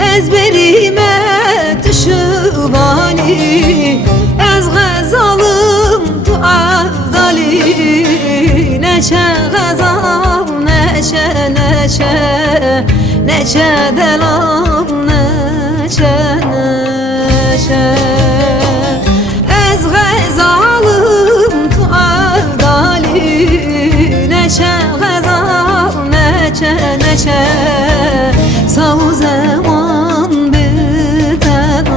از بریمت شوانی از غزالم تو عدالی نشه غزال نشه نشه نشه دلم نشه نشه از غزالم تو عدالی نشه غزال نشه نشه سو زمان بتناشه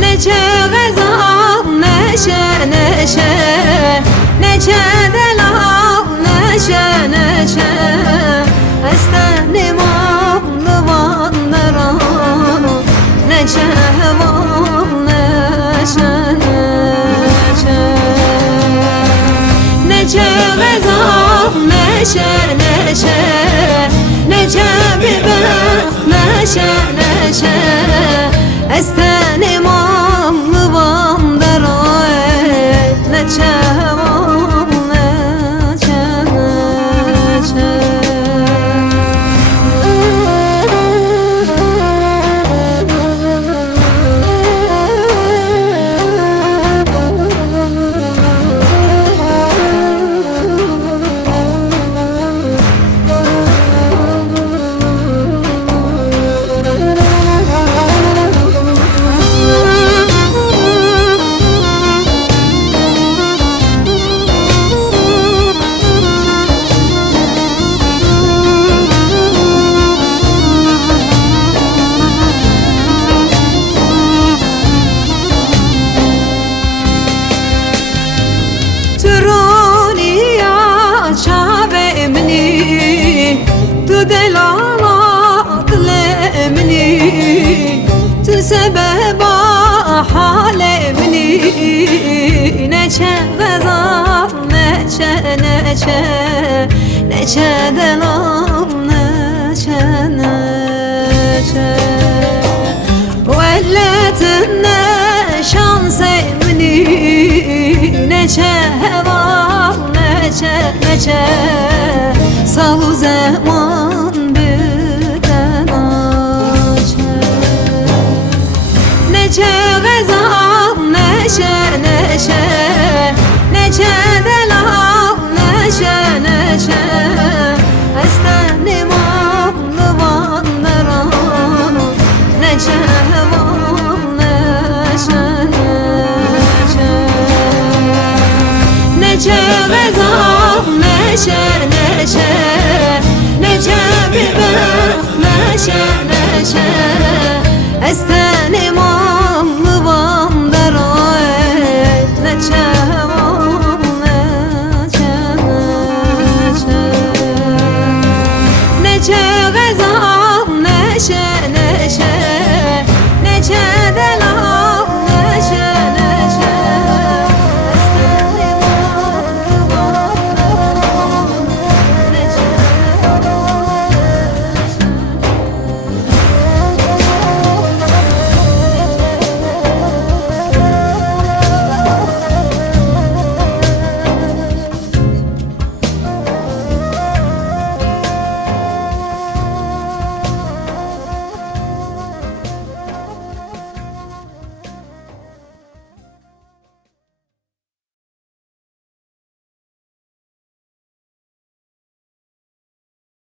نشه غزال نشه نشه نشه دلم نشه نشه استن امام نوان نران نشه وان نشه نشه نشه غزال نشه نشه نشه ببر نشه نشه استن امام نوان درای نشه وان نشه نشه سبب حال مني نشا غزال نشا نشا نشا دلم نشا نشا ولت النشان مني نشا هوا نشا نشا صار زمان نشه غزال نشه نشه نشه دلم نشه نشه استن امام نوان نران نشه وان نشه نشه نشه غزال نشه نشه نشه ببر نشه نشه استن امام نوان درای نشه وان نشه نشه نشه غزال